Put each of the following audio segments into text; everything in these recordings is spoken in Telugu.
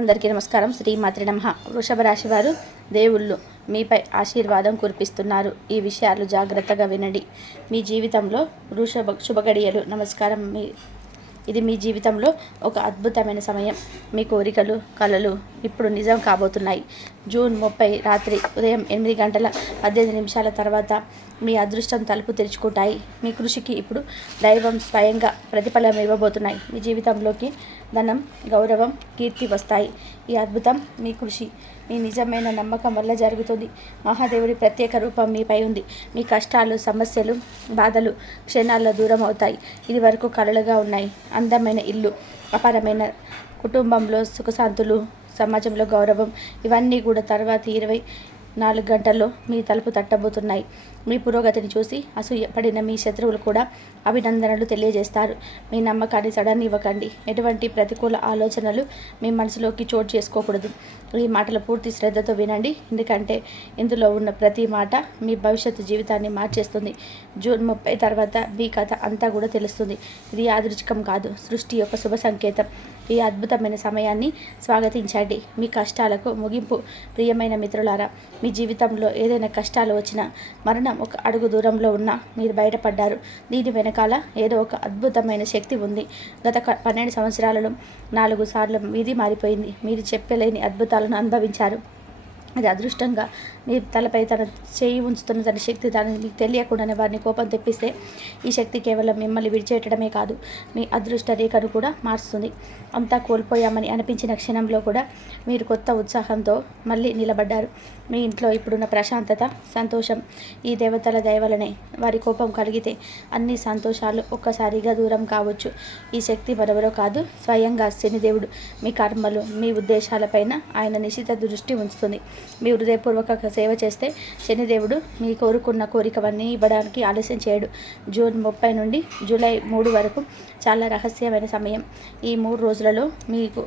అందరికీ నమస్కారం. శ్రీమాత్రి నమః. వృషభ రాశి వారు దేవుళ్ళు మీపై ఆశీర్వాదం కురిపిస్తున్నారు. ఈ విషయాలు జాగ్రత్తగా వినండి. మీ జీవితంలో శుభగడియలు. నమస్కారం. ఇది మీ జీవితంలో ఒక అద్భుతమైన సమయం. మీ కోరికలు, కలలు ఇప్పుడు నిజం కాబోతున్నాయి. జూన్ 30 రాత్రి ఉదయం 8:18 తర్వాత మీ అదృష్టం తలుపు తెరుచుకుంటాయి. మీ కృషికి ఇప్పుడు దైవం స్వయంగా ప్రతిఫలం ఇవ్వబోతున్నాయి. మీ జీవితంలోకి ధనం, గౌరవం, కీర్తి వస్తాయి. ఈ అద్భుతం మీ కృషి, మీ నిజమైన నమ్మకం వల్ల జరుగుతుంది. మహాదేవుడి ప్రత్యేక రూపం మీపై ఉంది. మీ కష్టాలు, సమస్యలు, బాధలు క్షణాల్లో దూరం అవుతాయి. ఇది వరకు కలలుగా ఉన్నాయి. అందమైన ఇల్లు, అపారమైన కుటుంబంలో సుఖశాంతులు, సమాజంలో గౌరవం, ఇవన్నీ కూడా తర్వాత 24 గంటల్లో మీ తలుపు తట్టబోతున్నాయి. మీ పురోగతిని చూసి అసూయపడిన మీ శత్రువులు కూడా అభినందనలు తెలియజేస్తారు. మీ నమ్మకాన్ని సడన్నివ్వకండి. ఎటువంటి ప్రతికూల ఆలోచనలు మీ మనసులోకి చోటు చేసుకోకూడదు. ఈ మాటలు పూర్తి శ్రద్ధతో వినండి, ఎందుకంటే ఇందులో ఉన్న ప్రతి మాట మీ భవిష్యత్తు జీవితాన్ని మార్చేస్తుంది. జూన్ 30 తర్వాత మీ కథ అంతా కూడా తెలుస్తుంది. ఇది యాదృచ్ఛికం కాదు, సృష్టి యొక్క శుభ సంకేతం. ఈ అద్భుతమైన సమయాన్ని స్వాగతించండి. మీ కష్టాలకు ముగింపు. ప్రియమైన మిత్రులారా, మీ జీవితంలో ఏదైనా కష్టాలు వచ్చినా, మరణం ఒక అడుగు దూరంలో ఉన్నా మీరు బయటపడ్డారు. దీని వెనకాల ఏదో ఒక అద్భుతమైన శక్తి ఉంది. గత 12 సంవత్సరాలలో 4 సార్లు మీది మారిపోయింది. మీరు చెప్పలేని అద్భుతాలను అనుభవించారు. అది అదృష్టంగా మీ తలపై తన చేయి ఉంచుతున్న తన శక్తి దాన్ని మీకు తెలియకుండానే వారిని కోపం తెప్పిస్తే, ఈ శక్తి కేవలం మిమ్మల్ని విడిచేయటమే కాదు, మీ అదృష్ట రేఖను కూడా మారుస్తుంది. అంతా కోల్పోయామని అనిపించిన క్షణంలో కూడా మీరు కొత్త ఉత్సాహంతో మళ్ళీ నిలబడ్డారు. మీ ఇంట్లో ఇప్పుడున్న ప్రశాంతత, సంతోషం ఈ దేవతల దయవలనే. వారి కోపం కలిగితే అన్ని సంతోషాలు ఒక్కసారిగా దూరం కావచ్చు. ఈ శక్తి మరెవరో కాదు, స్వయంగా శనిదేవుడు. మీ కర్మలు, మీ ఉద్దేశాలపైన ఆయన నిశిత దృష్టి ఉంచుతుంది. మీ హృదయపూర్వక సేవ చేస్తే శనిదేవుడు మీ కోరుకున్న కోరికవన్నీ ఇవ్వడానికి ఆలస్యం చేయడు. జూన్ 30 నుండి జూలై 3 వరకు చాలా రహస్యమైన సమయం. ఈ 3 రోజులలో మీకు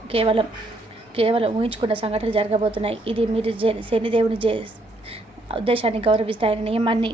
కేవలం ఊహించుకున్న సంఘటనలు జరగబోతున్నాయి. ఇది మీరు శనిదేవుని ఉద్దేశాన్ని గౌరవిస్తాయని నియమాన్ని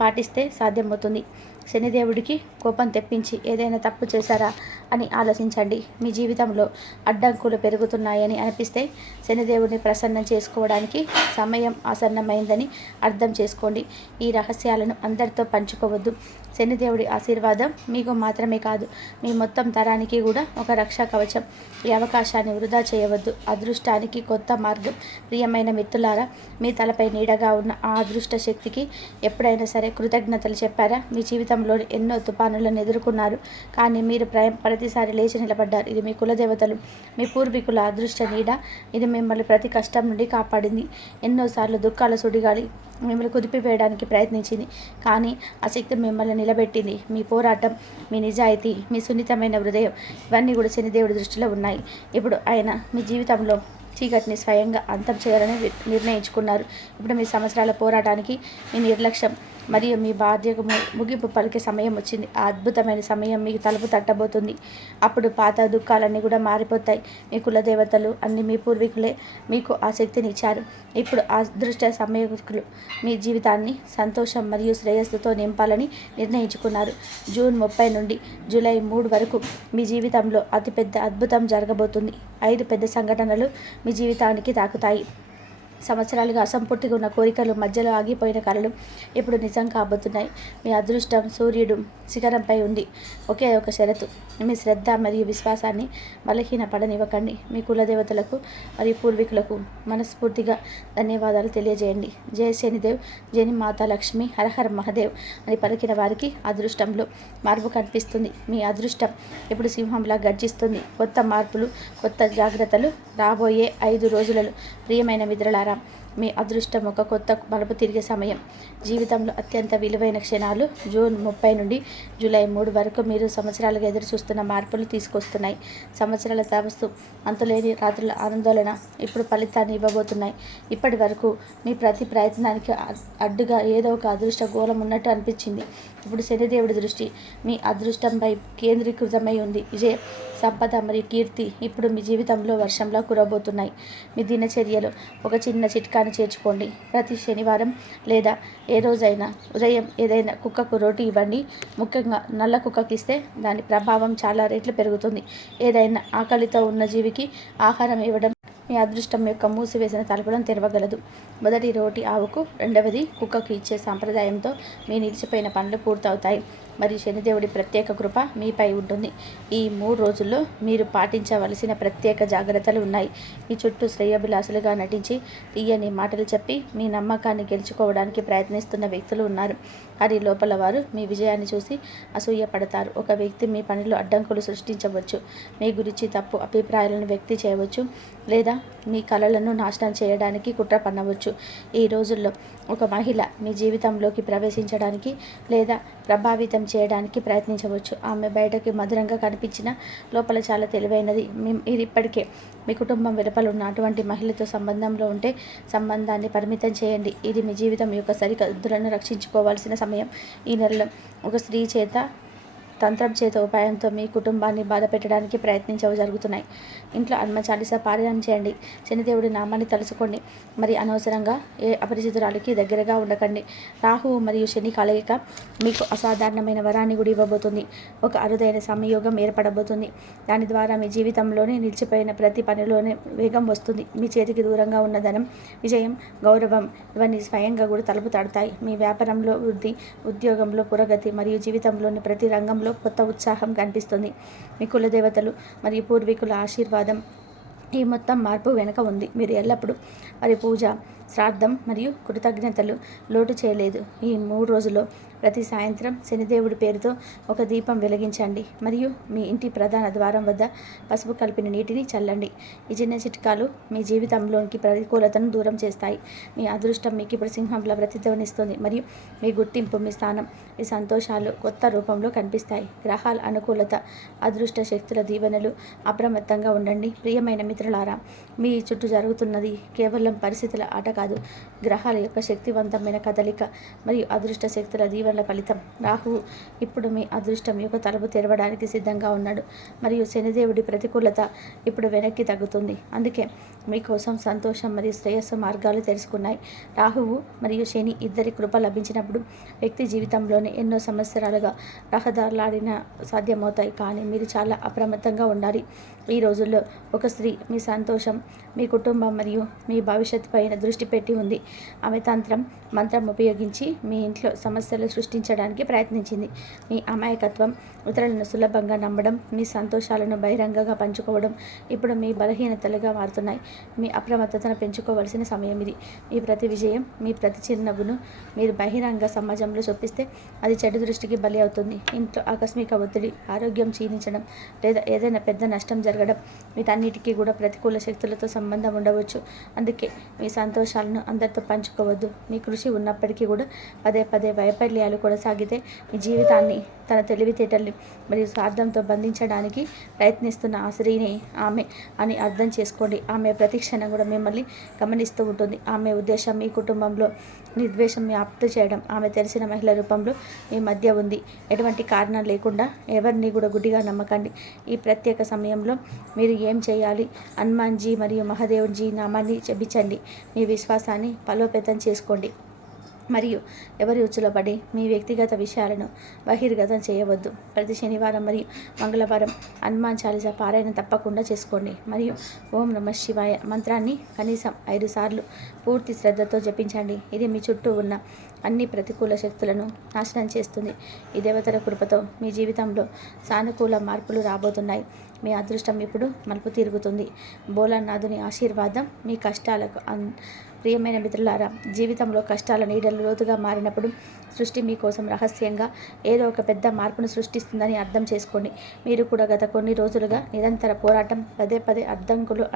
పాటిస్తే సాధ్యమవుతుంది. శనిదేవుడికి కోపం తెప్పించి ఏదైనా తప్పు చేశారా అని ఆలోచించండి. మీ జీవితంలో అడ్డంకులు పెరుగుతున్నాయని అనిపిస్తే శనిదేవుడిని ప్రసన్నం చేసుకోవడానికి సమయం ఆసన్నమైందని అర్థం చేసుకోండి. ఈ రహస్యాలను అందరితో పంచుకోవద్దు. శనిదేవుడి ఆశీర్వాదం మీకు మాత్రమే కాదు, మీ మొత్తం తరానికి కూడా ఒక రక్షా కవచం. ఈ అవకాశాన్ని వృధా చేయవద్దు. అదృష్టానికి కొత్త మార్గం. ప్రియమైన మిత్రులారా, మీ తలపై నీడగా ఉన్న ఆ అదృష్ట శక్తికి ఎప్పుడైనా సరే కృతజ్ఞతలు చెప్పారా? మీ జీవితంలో ఎన్నో తుఫానులను ఎదుర్కొన్నారు, కానీ మీరు ప్రతిసారి లేచి నిలబడ్డారు. ఇది మీ కులదేవతలు, మీ పూర్వీకుల అదృష్ట నీడ. ఇది మిమ్మల్ని ప్రతి కష్టం నుండి కాపాడింది. ఎన్నోసార్లు దుఃఖాల సుడిగాలి మిమ్మల్ని కుదిపివేయడానికి ప్రయత్నించింది, కానీ ఆ శక్తి మిమ్మల్ని నిలబెట్టింది. మీ పోరాటం, మీ నిజాయితీ, మీ సున్నితమైన హృదయం, ఇవన్నీ కూడా శనిదేవుడి దృష్టిలో ఉన్నాయి. ఇప్పుడు ఆయన మీ జీవితంలో చీకటిని స్వయంగా అంతం చేయాలని నిర్ణయించుకున్నారు. ఇప్పుడు మీ సంవత్సరాల పోరాటానికి, మీ నిర్లక్ష్యం మరియు మీ బాధ్యత ముగింపు పలికే సమయం వచ్చింది. ఆ అద్భుతమైన సమయం మీకు తలుపు తట్టబోతుంది. అప్పుడు పాత దుఃఖాలన్నీ కూడా మారిపోతాయి. మీ కులదేవతలు అన్ని మీ పూర్వీకులే మీకు ఆ శక్తిని ఇచ్చారు. ఇప్పుడు ఆ అదృష్ట సమయకులు మీ జీవితాన్ని సంతోషం మరియు శ్రేయస్సుతో నింపాలని నిర్ణయించుకున్నారు. జూన్ 30 నుండి జూలై 3 వరకు మీ జీవితంలో అతిపెద్ద అద్భుతం జరగబోతుంది. 5 పెద్ద సంఘటనలు మీ జీవితానికి తాకుతాయి. సంవత్సరాలుగా అసంపూర్తిగా ఉన్న కోరికలు, మధ్యలో ఆగిపోయిన కలలు ఇప్పుడు నిజం కాబోతున్నాయి. మీ అదృష్టం సూర్యుడు శిఖరంపై ఉంది. ఒకే ఒక షరతు, మీ శ్రద్ధ మరియు విశ్వాసాన్ని బలహీనపడనివ్వకండి. మీ కులదేవతలకు మరియు పూర్వీకులకు మనస్ఫూర్తిగా ధన్యవాదాలు తెలియజేయండి. జయ శనిదేవ్, జని మాతా లక్ష్మి, హరహర మహాదేవ్ అని పలికిన వారికి అదృష్టంలో మార్పు కనిపిస్తుంది. మీ అదృష్టం ఇప్పుడు సింహంలా గర్జిస్తుంది. కొత్త మార్పులు, కొత్త జాగ్రత్తలు రాబోయే 5 రోజులలో. ప్రియమైన మిత్రులారా, మీ అదృష్టం ఒక కొత్త మలుపు తిరిగే సమయం. జీవితంలో అత్యంత విలువైన క్షణాలు. జూన్ 30 నుండి జూలై 3 వరకు మీరు సంవత్సరాలుగా ఎదురు చూస్తున్న మార్పులు తీసుకొస్తున్నాయి. సంవత్సరాల తపస్సు, అంతులేని రాత్రుల ఆందోళన ఇప్పుడు ఫలితాన్ని ఇవ్వబోతున్నాయి. ఇప్పటి వరకు మీ ప్రతి ప్రయత్నానికి అడ్డుగా ఏదో ఒక అదృష్ట గోళం ఉన్నట్టు అనిపించింది. ఇప్పుడు శనిదేవుడి దృష్టి మీ అదృష్టంపై కేంద్రీకృతమై ఉంది. విజయం, సంపద మరియు కీర్తి ఇప్పుడు మీ జీవితంలో వర్షంలా కురవబోతున్నాయి. మీ దినచర్యలో ఒక చిన్న చిట్కాను చేర్చుకోండి. ప్రతి శనివారం లేదా ఏ రోజైనా ఉదయం ఏదైనా కుక్కకు రోటీ ఇవ్వండి. ముఖ్యంగా నల్ల కుక్కకి ఇస్తే దాని ప్రభావం చాలా రెట్లు పెరుగుతుంది. ఏదైనా ఆకలితో ఉన్న జీవికి ఆహారం ఇవ్వడం మీ అదృష్టం యొక్క మూసివేసిన తలుపులను తెరవగలదు. మొదటి రోటి ఆవుకు, రెండవది కుక్కకు ఇచ్చే సాంప్రదాయంతో మీ నిలిచిపోయిన పనులు పూర్తవుతాయి. మరియు శనిదేవుడి ప్రత్యేక కృప మీపై ఉంటుంది. ఈ 3 రోజుల్లో మీరు పాటించవలసిన ప్రత్యేక జాగ్రత్తలు ఉన్నాయి. మీ చుట్టూ శ్రేయోభిలాషులుగా నటించి తీయని మాటలు చెప్పి మీ నమ్మకాన్ని గెలుచుకోవడానికి ప్రయత్నిస్తున్న వ్యక్తులు ఉన్నారు. కానీ లోపల వారు మీ విజయాన్ని చూసి అసూయపడతారు. ఒక వ్యక్తి మీ పనిలో అడ్డంకులు సృష్టించవచ్చు, మీ గురించి తప్పు అభిప్రాయాలను వ్యక్తి చేయవచ్చు, లేదా మీ కలలను నాశనం చేయడానికి కుట్ర పన్నవచ్చు. ఈ రోజుల్లో ఒక మహిళ మీ జీవితంలోకి ప్రవేశించడానికి లేదా ప్రభావితం చేయడానికి ప్రయత్నించవచ్చు. ఆమె బయటకి మధురంగా కనిపించిన లోపల చాలా తెలివైనది. మీరు ఇప్పటికే మీ కుటుంబం వెలుపల ఉన్న అటువంటి మహిళతో సంబంధంలో ఉంటే సంబంధాన్ని పరిమితం చేయండి. ఇది మీ జీవితం యొక్క సరిహద్దులను రక్షించుకోవాల్సిన సమయం. ఈ నెలలో ఒక స్త్రీ చేత తంత్రం చేత ఉపాయంతో మీ కుటుంబాన్ని బాధ పెట్టడానికి ప్రయత్నించవు జరుగుతున్నాయి. ఇంట్లో హనుమాన్ చాలీసా పారాయణం చేయండి. శనిదేవుడి నామాన్ని తలుచుకోండి. మరి అనవసరంగా ఏ అపరిచితురాలికి దగ్గరగా ఉండకండి. రాహువు మరియు శని కలయిక మీకు అసాధారణమైన వరాన్ని కూడా ఇవ్వబోతుంది. ఒక అరుదైన సంయోగం ఏర్పడబోతుంది. దాని ద్వారా మీ జీవితంలోనే నిలిచిపోయిన ప్రతి పనిలోనే వేగం వస్తుంది. మీ చేతికి దూరంగా ఉన్న ధనం, విజయం, గౌరవం ఇవన్నీ స్వయంగా కూడా తలుపు తడతాయి. మీ వ్యాపారంలో వృద్ధి, ఉద్యోగంలో పురోగతి మరియు జీవితంలోని ప్రతి రంగంలో కొత్త ఉత్సాహం కనిపిస్తుంది. మీ కులదేవతలు మరియు పూర్వీకుల ఆశీర్వాదం ఈ మొత్తం మార్పు వెనుక ఉంది. మీరు ఎల్లప్పుడూ వారి పూజ, శ్రాద్ధం మరియు కృతజ్ఞతలు లోటు చేయలేదు. ఈ 3 రోజుల్లో ప్రతి సాయంత్రం శనిదేవుడి పేరుతో ఒక దీపం వెలిగించండి మరియు మీ ఇంటి ప్రధాన ద్వారం వద్ద పసుపు కలిపిన నీటిని చల్లండి. ఈ చిన్న చిట్కాలు మీ జీవితంలోనికి ప్రతికూలతను దూరం చేస్తాయి. మీ అదృష్టం మీకు ఇప్పుడు సింహంలా ప్రతిధ్వనిస్తుంది మరియు మీ గుర్తింపు, మీ స్థానం, మీ సంతోషాలు కొత్త రూపంలో కనిపిస్తాయి. గ్రహాల అనుకూలత, అదృష్ట శక్తుల దీవెనలు. అప్రమత్తంగా ఉండండి. ప్రియమైన మిత్రులారా, మీ చుట్టూ జరుగుతున్నది కేవలం పరిస్థితుల ఆట కాదు, గ్రహాల యొక్క శక్తివంతమైన కదలిక మరియు అదృష్ట శక్తుల దీవెనల ఫలితం. రాహువు ఇప్పుడు మీ అదృష్టం యొక్క తలుపు తెరవడానికి సిద్ధంగా ఉన్నాడు మరియు శనిదేవుడి ప్రతికూలత ఇప్పుడు వెనక్కి తగ్గుతుంది. అందుకే మీకోసం సంతోషం మరియు శ్రేయస్సు మార్గాలు తెరుచుకున్నాయి. రాహువు మరియు శని ఇద్దరి కృప లభించినప్పుడు వ్యక్తి జీవితంలోనే ఎన్నో సంవత్సరాలుగా రహదారులాడిన సాధ్యమవుతాయి. కానీ మీరు చాలా అప్రమత్తంగా ఉండాలి. ఈ రోజుల్లో ఒక స్త్రీ మీ సంతోషం, మీ కుటుంబం మరియు మీ భవిష్యత్తు పైన దృష్టి పెట్టి ఉంది. ఆమె మంత్రం ఉపయోగించి మీ ఇంట్లో సమస్యలు సృష్టించడానికి ప్రయత్నించింది. మీ అమాయకత్వం, ఇతరులను సులభంగా నమ్మడం, మీ సంతోషాలను బహిరంగంగా పంచుకోవడం ఇప్పుడు మీ బలహీనతలుగా మారుతున్నాయి. మీ అప్రమత్తతను పెంచుకోవాల్సిన సమయం ఇది. మీ ప్రతి విజయం, మీ ప్రతి చిరునవ్వును మీరు బహిరంగ సమాజంలో చూపిస్తే అది చెడు దృష్టికి బలి అవుతుంది. ఇంట్లో ఆకస్మిక ఒత్తిడి, ఆరోగ్యం క్షీణించడం లేదా ఏదైనా పెద్ద నష్టం జరగడం వీటన్నిటికీ కూడా ప్రతికూల శక్తులతో సంబంధం ఉండవచ్చు. అందుకే మీ సంతోషాలను అందరితో పంచుకోవద్దు. మీ కృషి ఉన్నప్పటికీ కూడా పదే పదే వైఫల్యాలు కొనసాగితే మీ జీవితాన్ని తన తెలివితేటల్ని మరియు స్వార్థంతో బంధించడానికి ప్రయత్నిస్తున్న ఆ స్త్రీని ఆమె అని అర్థం చేసుకోండి. ఆమె ప్రతి క్షణం కూడా మిమ్మల్ని గమనిస్తూ ఉంటుంది. ఆమె ఉద్దేశం మీ కుటుంబంలో నిర్ద్వేషం వ్యాప్తి చేయడం. ఆమె తెలిసిన మహిళ రూపంలో మీ మధ్య ఉంది. ఎటువంటి కారణం లేకుండా ఎవరిని కూడా గుడ్డిగా నమ్మకండి. ఈ ప్రత్యేక సమయంలో మీరు ఏం చేయాలి? హనుమాన్జీ మరియు మహాదేవ్జీ నామాన్ని జపించండి. మీ విశ్వాసాన్ని బలోపేతం చేసుకోండి మరియు ఎవరి ఉచ్చులో పడి మీ వ్యక్తిగత విషయాలను బహిర్గతం చేయవద్దు. ప్రతి శనివారం మరియు మంగళవారం హనుమాన్ చాలీసా పారాయణం తప్పకుండా చేసుకోండి మరియు ఓం నమః శివాయ మంత్రాన్ని కనీసం 5 సార్లు పూర్తి శ్రద్ధతో జపించండి. ఇది మీ చుట్టూ ఉన్న అన్ని ప్రతికూల శక్తులను నాశనం చేస్తుంది. ఈ దేవతల కృపతో మీ జీవితంలో సానుకూల మార్పులు రాబోతున్నాయి. మీ అదృష్టం ఇప్పుడు మలుపు తిరుగుతుంది. భోలానాథుని ఆశీర్వాదం మీ కష్టాలకు ప్రియమైన మిత్రులారా, జీవితంలో కష్టాల నీడలు లోతుగా మారినప్పుడు సృష్టి మీకోసం రహస్యంగా ఏదో ఒక పెద్ద మార్పును సృష్టిస్తుందని అర్థం చేసుకోండి. మీరు కూడా గత కొన్ని రోజులుగా నిరంతర పోరాటం, పదే పదే అడ్డంకులు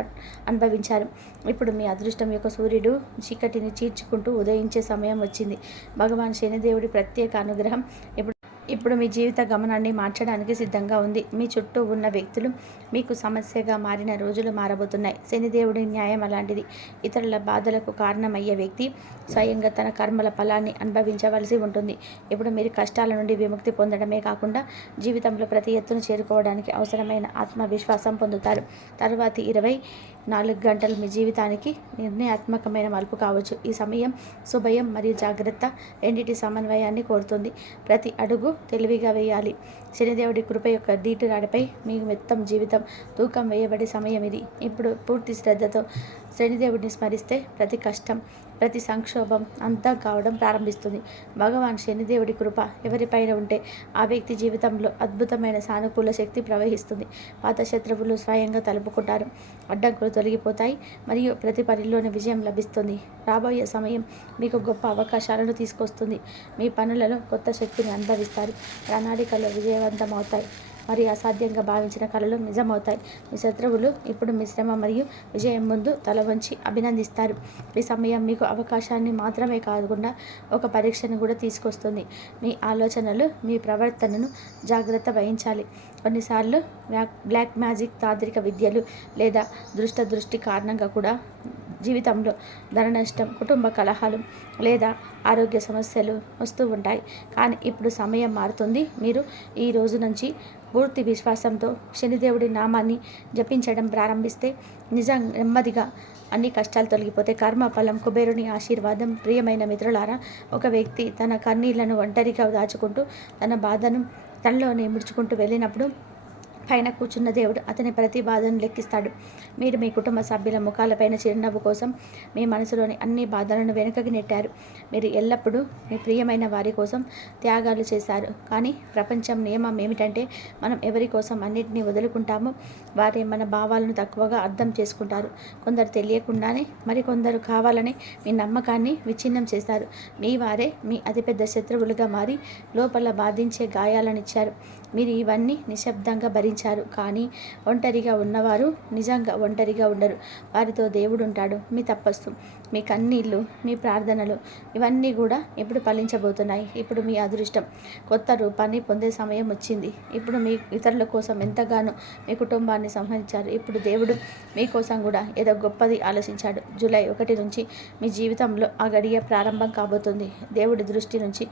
అనుభవించారు. ఇప్పుడు మీ అదృష్టం యొక్క సూర్యుడు చీకటిని చీల్చుకుంటూ ఉదయించే సమయం వచ్చింది. భగవాన్ శనిదేవుడి ప్రత్యేక అనుగ్రహం ఇప్పుడు మీ జీవిత గమనాన్ని మార్చడానికి సిద్ధంగా ఉంది. మీ చుట్టూ ఉన్న వ్యక్తులు మీకు సమస్యగా మారిన రోజులు మారబోతున్నాయి. శనిదేవుడి న్యాయం అలాంటిది. ఇతరుల బాధలకు కారణమయ్యే వ్యక్తి స్వయంగా తన కర్మల ఫలాన్ని అనుభవించవలసి ఉంటుంది. ఇప్పుడు మీరు కష్టాల నుండి విముక్తి పొందడమే కాకుండా జీవితంలో ప్రతి ఎత్తును చేరుకోవడానికి అవసరమైన ఆత్మవిశ్వాసం పొందుతారు. తరువాతి 24 గంటలు మీ జీవితానికి నిర్ణయాత్మకమైన మలుపు కావచ్చు. ఈ సమయం శుభయం మరియు జాగ్రత్త రెండింటి సమన్వయాన్ని కోరుతుంది. ప్రతి అడుగు తెలివిగా వేయాలి. శనిదేవుడి కృప యొక్క దీటురాడిపై మీ మొత్తం జీవితం తూకం వేయబడే సమయం ఇది. ఇప్పుడు పూర్తి శ్రద్ధతో శనిదేవుడిని స్మరిస్తే ప్రతి కష్టం, ప్రతి సంక్షోభం అంతం కావడం ప్రారంభిస్తుంది. భగవాన్ శనిదేవుడి కృప ఎవరిపైన ఉంటే ఆ వ్యక్తి జీవితంలో అద్భుతమైన సానుకూల శక్తి ప్రవహిస్తుంది. పాత శత్రువులు స్వయంగా తలుపుకుంటారు, అడ్డంకులు తొలగిపోతాయి మరియు ప్రతి పనిలోని విజయం లభిస్తుంది. రాబోయే సమయం మీకు గొప్ప అవకాశాలను తీసుకొస్తుంది. మీ పనులలో కొత్త శక్తిని అనుభవిస్తారు. ప్రణాళికలు విజయవంతమవుతాయి మరియు అసాధ్యంగా భావించిన కలలు నిజమవుతాయి. మీ శత్రువులు ఇప్పుడు మీ శ్రమ మరియు విజయం ముందు తల వంచి అభినందిస్తారు. ఈ సమయం మీకు అవకాశాన్ని మాత్రమే కాకుండా ఒక పరీక్షను కూడా తీసుకొస్తుంది. మీ ఆలోచనలు, మీ ప్రవర్తనను జాగ్రత్త వహించాలి. కొన్నిసార్లు బ్లాక్ మ్యాజిక్, తాంత్రిక విద్యలు లేదా దృష్టి కారణంగా కూడా జీవితంలో ధన నష్టం, కుటుంబ కలహాలు లేదా ఆరోగ్య సమస్యలు వస్తూ ఉంటాయి. కానీ ఇప్పుడు సమయం మారుతుంది. మీరు ఈ రోజు నుంచి పూర్తి విశ్వాసంతో శనిదేవుడి నామాన్ని జపించడం ప్రారంభిస్తే నెమ్మదిగా అన్ని కష్టాలు తొలగిపోతే కర్మఫలం, కుబేరుని ఆశీర్వాదం. ప్రియమైన మిత్రులారా, ఒక వ్యక్తి తన కన్నీళ్లను ఒంటరిగా దాచుకుంటూ తన బాధను తనలోనే ముడుచుకుంటూ వెళ్ళినప్పుడు పైన కూర్చున్న దేవుడు అతని ప్రతి బాధను లెక్కిస్తాడు. మీరు మీ కుటుంబ సభ్యుల ముఖాలపైన చిరునవ్వు కోసం మీ మనసులోని అన్ని బాధలను వెనుకకి నెట్టారు. మీరు ఎల్లప్పుడూ మీ ప్రియమైన వారి కోసం త్యాగాలు చేశారు. కానీ ప్రపంచం నియమం ఏమిటంటే మనం ఎవరి కోసం అన్నిటినీ వదులుకుంటామో వారే మన భావాలను తక్కువగా అర్థం చేసుకుంటారు. కొందరు తెలియకుండానే, మరికొందరు కావాలని మీ నమ్మకాన్ని విచ్ఛిన్నం చేస్తారు. మీ వారే మీ అతిపెద్ద శత్రువులుగా మారి లోపల బాధించే గాయాలనిచ్చారు. మీరు ఇవన్నీ నిశ్శబ్దంగా భరించారు. కానీ ఒంటరిగా ఉన్నవారు నిజంగా ఒంటరిగా ఉండరు. వారితో దేవుడు ఉంటాడు. మీ తపస్సు, మీ కన్నీళ్ళు, మీ ప్రార్థనలు ఇవన్నీ కూడా ఇప్పుడు ఫలించబోతున్నాయి. ఇప్పుడు మీ అదృష్టం కొత్త రూపాన్ని పొందే సమయం వచ్చింది. ఇప్పుడు మీ ఇతరుల కోసం ఎంతగానో మీ కుటుంబాన్ని సంహరించారు. ఇప్పుడు దేవుడు మీకోసం కూడా ఏదో గొప్పది ఆలోచించాడు. జూలై 1 నుంచి మీ జీవితంలో ఆ గడియ ప్రారంభం కాబోతుంది. దేవుడి దృష్టి నుంచి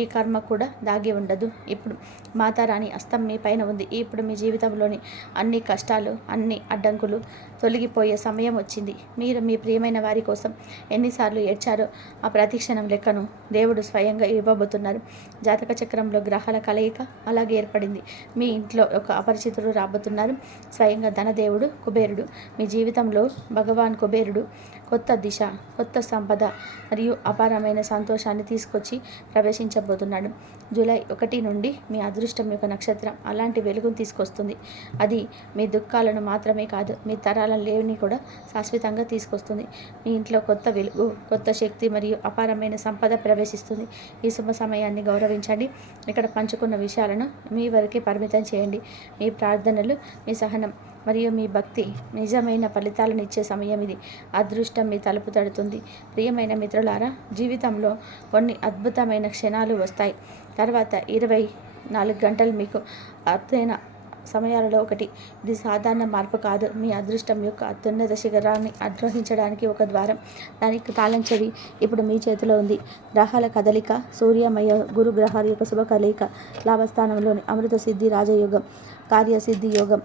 ఈ కర్మ కూడా దాగి ఉండదు. ఇప్పుడు మాతారాణి అస్తం మీ పైన ఉంది. ఇప్పుడు మీ జీవితంలోని అన్ని కష్టాలు, అన్ని అడ్డంకులు తొలగిపోయే సమయం వచ్చింది. మీరు మీ ప్రియమైన వారి కోసం ఎన్నిసార్లు ఏడ్చారో ఆ ప్రతిక్షణం లెక్కను దేవుడు స్వయంగా ఇవ్వబోతున్నారు. జాతక చక్రంలో గ్రహాల కలయిక అలాగే ఏర్పడింది. మీ ఇంట్లో ఒక అపరిచితుడు రాబోతున్నారు. స్వయంగా ధనదేవుడు కుబేరుడు మీ జీవితంలో భగవాన్ కుబేరుడు కొత్త దిశ, కొత్త సంపద మరియు అపారమైన సంతోషాన్ని తీసుకొచ్చి ప్రవేశించబోతున్నాడు. జూలై 1 నుండి మీ అదృష్టం యొక్క నక్షత్రం అలాంటి వెలుగును తీసుకొస్తుంది. అది మీ దుఃఖాలను మాత్రమే కాదు, మీ తరాల లేవిని కూడా శాశ్వతంగా తీసుకొస్తుంది. మీ ఇంట్లో కొత్త వెలుగు, కొత్త శక్తి మరియు అపారమైన సంపద ప్రవేశిస్తుంది. ఈ శుభ సమయాన్ని గౌరవించండి. ఇక్కడ పంచుకున్న విషయాలను మీ వరకే పరిమితం చేయండి. మీ ప్రార్థనలు, మీ సహనం మరియు మీ భక్తి నిజమైన ఫలితాలను ఇచ్చే సమయం ఇది. అదృష్టం మీ తలుపు తడుతుంది. ప్రియమైన మిత్రులారా, జీవితంలో కొన్ని అద్భుతమైన క్షణాలు వస్తాయి. తర్వాత 24 గంటలు మీకు అరుదైన సమయాలలో ఒకటి. ఇది సాధారణ మార్పు కాదు, మీ అదృష్టం యొక్క అత్యున్నత శిఖరాన్ని అధిరోహించడానికి ఒక ద్వారం. దానికి తాళం చెవి ఇప్పుడు మీ చేతిలో ఉంది. గ్రహాల కదలిక, సూర్యమయ గురు గ్రహాల యొక్క శుభ కలయిక, లాభస్థానంలోని అమృత సిద్ధి రాజయోగం, కార్యసిద్ధి యోగం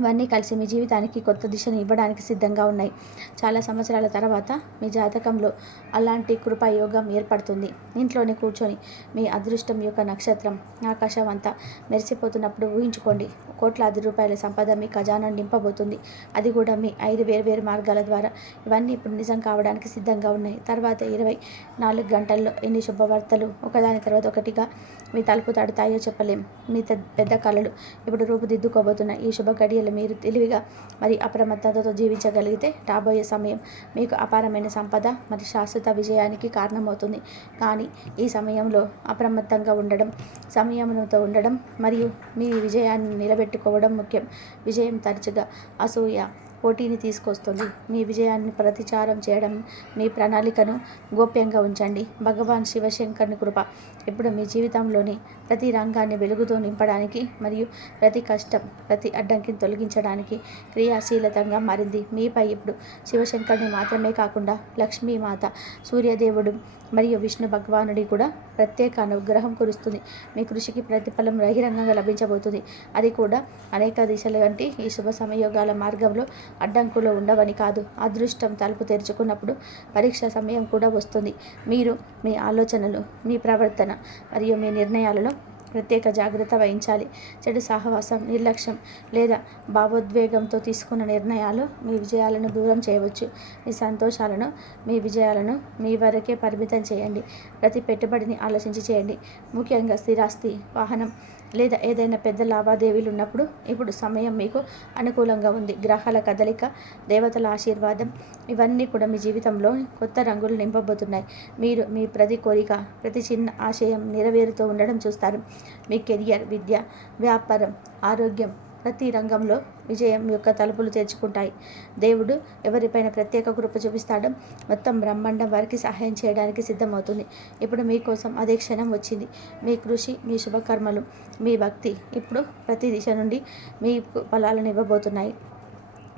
ఇవన్నీ కలిసి మీ జీవితానికి కొత్త దిశను ఇవ్వడానికి సిద్ధంగా ఉన్నాయి. చాలా సంవత్సరాల తర్వాత మీ జాతకంలో అలాంటి కృపాయోగం ఏర్పడుతుంది. ఇంట్లోనే కూర్చొని మీ అదృష్టం యొక్క నక్షత్రం ఆకాశం అంతా మెరిసిపోతున్నప్పుడు ఊహించుకోండి. కోట్లాది రూపాయల సంపద మీ ఖజానా నింపబోతుంది. అది కూడా మీ 5 వేర్వేరు మార్గాల ద్వారా. ఇవన్నీ ఇప్పుడు నిజం కావడానికి సిద్ధంగా ఉన్నాయి. తర్వాత 24 గంటల్లో ఎన్ని శుభవార్తలు ఒకదాని తర్వాత ఒకటిగా మీ తలుపు తడతాయో చెప్పలేం. మీ పెద్ద కళలు ఇప్పుడు రూపుదిద్దుకోబోతున్నాయి. ఈ శుభ గడియలు మీరు తెలివిగా మరి అప్రమత్తతతో జీవించగలిగితే రాబోయే సమయం మీకు అపారమైన సంపద మరియు శాశ్వత విజయానికి కారణమవుతుంది. కానీ ఈ సమయంలో అప్రమత్తంగా ఉండడం, సంయమనంతో ఉండడం మరియు మీ విజయాన్ని నిలబెట్టుకోవడం ముఖ్యం. విజయం తరచుగా అసూయ, పోటీని తీసుకొస్తుంది. మీ విజయాన్ని ప్రతిచారం చేయడం, మీ ప్రణాళికను గోప్యంగా ఉంచండి. భగవాన్ శివశంకరుని కృప ఇప్పుడు మీ జీవితంలోని ప్రతి రంగాన్ని వెలుగుతో నింపడానికి మరియు ప్రతి కష్టం, ప్రతి అడ్డంకిని తొలగించడానికి క్రియాశీలతంగా మారింది. మీపై ఇప్పుడు శివశంకరుని మాత్రమే కాకుండా లక్ష్మీమాత, సూర్యదేవుడు మరియు విష్ణు భగవానుడి కూడా ప్రత్యేక అనుగ్రహం కురుస్తుంది. మీ కృషికి ప్రతిఫలం బహిరంగంగా లభించబోతుంది. అది కూడా అనేక దిశల వంటి ఈ శుభ సమయోగాల మార్గంలో అడ్డంకులు ఉండవని కాదు. అదృష్టం తలుపు తెరుచుకున్నప్పుడు పరీక్ష సమయం కూడా వస్తుంది. మీరు మీ ఆలోచనలు, మీ ప్రవర్తన మరియు మీ నిర్ణయాలలో ప్రత్యేక జాగ్రత్త వహించాలి. చెడు సహవాసం, నిర్లక్ష్యం లేదా భావోద్వేగంతో తీసుకున్న నిర్ణయాలు మీ విజయాలను దూరం చేయవచ్చు. మీ సంతోషాలను, మీ విజయాలను మీ వరకే పరిమితం చేయండి. ప్రతి పెట్టుబడిని ఆలోచించి చేయండి. ముఖ్యంగా స్థిరాస్తి, వాహనం లేదా ఏదైనా పెద్ద లావాదేవీలు ఉన్నప్పుడు ఇప్పుడు సమయం మీకు అనుకూలంగా ఉంది. గ్రహాల కదలిక, దేవతల ఆశీర్వాదం ఇవన్నీ కూడా మీ జీవితంలో కొత్త రంగులు నింపబోతున్నాయి. మీరు మీ ప్రతి కోరిక, ప్రతి చిన్న ఆశయం నెరవేరుతూ ఉండడం చూస్తారు. మీ కెరియర్, విద్య, వ్యాపారం, ఆరోగ్యం ప్రతి రంగంలో విజయం యొక్క తలుపులు తెరుచుకుంటాయి. దేవుడు ఎవరిపైన ప్రత్యేక కృప చూపిస్తాడో మొత్తం బ్రహ్మాండం వారికి సహాయం చేయడానికి సిద్ధమవుతుంది. ఇప్పుడు మీకోసం అదే క్షణం వచ్చింది. మీ కృషి, మీ శుభకర్మలు, మీ భక్తి ఇప్పుడు ప్రతి దిశ నుండి మీకు ఫలాలను ఇవ్వబోతున్నాయి.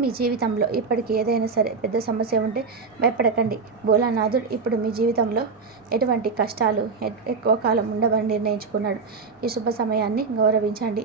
మీ జీవితంలో ఇప్పటికీ ఏదైనా సరే పెద్ద సమస్య ఉంటే భయపడకండి. భోలానాథుడు ఇప్పుడు మీ జీవితంలో ఎటువంటి కష్టాలు ఎక్కువ కాలం ఉండవని నిర్ణయించుకున్నాడు. ఈ శుభ సమయాన్ని గౌరవించండి.